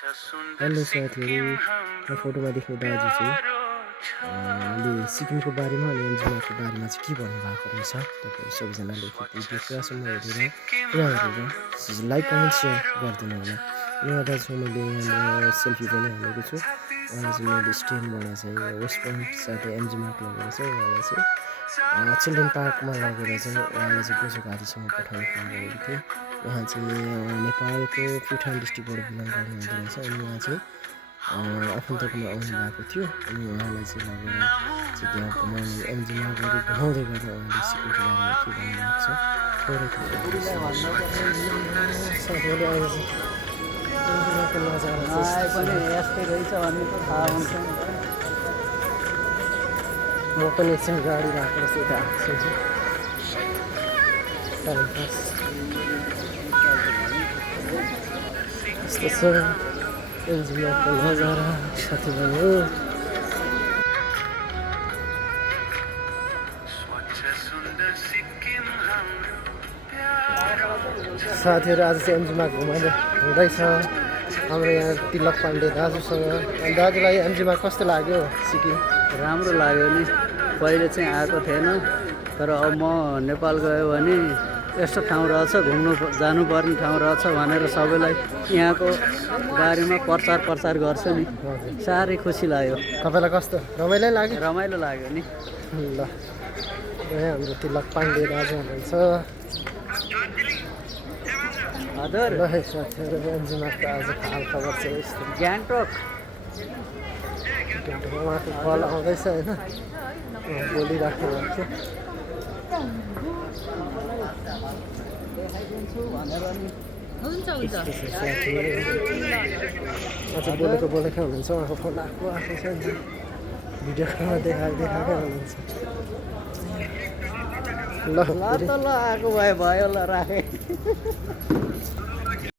Hello साथीहरू, म फोटोमा देख्ने दाजु चाहिँ ले सिक्किमको बारेमा अनि एमजिमाको बारेमा चाहिँ के भन्नुभएको रहेछ। तपाईँहरू सबैजनाले भिडियो पुरासम्म हेरेर लाइक कमेन्ट सेयर गरिदिनु होला। यहाँ दाजु मैले यहाँनिर सेल्फी पनि हालेको छु। उहाँलाई चाहिँ मैले स्ट्यान्डबाट चाहिँ वेस्ट पोइन्ट साथै एमजिमार्क लगेर चाहिँ उहाँलाई चाहिँ चिल्ड्रेन पार्कमा लगेर चाहिँ उहाँलाई चाहिँ बोजूको हातीसँग पठाउने काम गरेको थिएँ। उहाँ चाहिँ नेपालको प्युठान डिस्ट्रिक्टबाट बिलङ गर्नुहुँदो रहेछ अनि उहाँ चाहिँ आफन्तकोमा आउनुभएको थियो अनि उहाँलाई चाहिँ लगेर चाहिँ त्यहाँ घुमाउने एमजिमार्कहरू घुमाउँदै गर्दा उहाँले सिक्किमको बारेमा के भन्नुभएको छ थोरै साथीहरूले आएर चाहिँ एमजिमार्कको नजारा पनि यस्तै रहेछ भन्ने त थाहा हुन्छ। म पनि एकछिन गाडी राखेर चाहिँ यता आएको छु टाइम पास यस्तो छ एमजिमार्कको नजारा साथीभाइहरू। साथीहरू आज चाहिँ एमजिमार्क घुमाइलो हुँदैछ हाम्रो यहाँ तिलक पाण्डे दाजुसँग। अनि दाजुलाई एमजिमार्क कस्तो लाग्यो? सिक्किम राम्रो लाग्यो नि। पहिले चाहिँ आएको थिएन, तर अब म नेपाल गयो भने यस्तो ठाउँ रहेछ, घुम्नु जानुपर्ने ठाउँ रहेछ भनेर सबैलाई यहाँको बारेमा प्रचार गर्छु नि। साह्रै खुसी लाग्यो। तपाईँलाई कस्तो रमाइलो लाग्यो? रमाइलो लाग्यो नि। ल यहाँ हाम्रो तिलक पाण्डे दाजु हुनुहुन्छ। हजुर ल है साथीहरू एमजिमार्कको आज हाल खबर चाहिँ यस्तो। गान्तोकमा उहाँको कल आउँदैछ होइन, बोलिराख्नु भएको थियो। अझ बोलेको हुनुहुन्छ, उहाँको फोन आएको छ नि, भिडियो कलमा देखाएकै हुनुहुन्छ। ल आएको भयो ल राखेँ।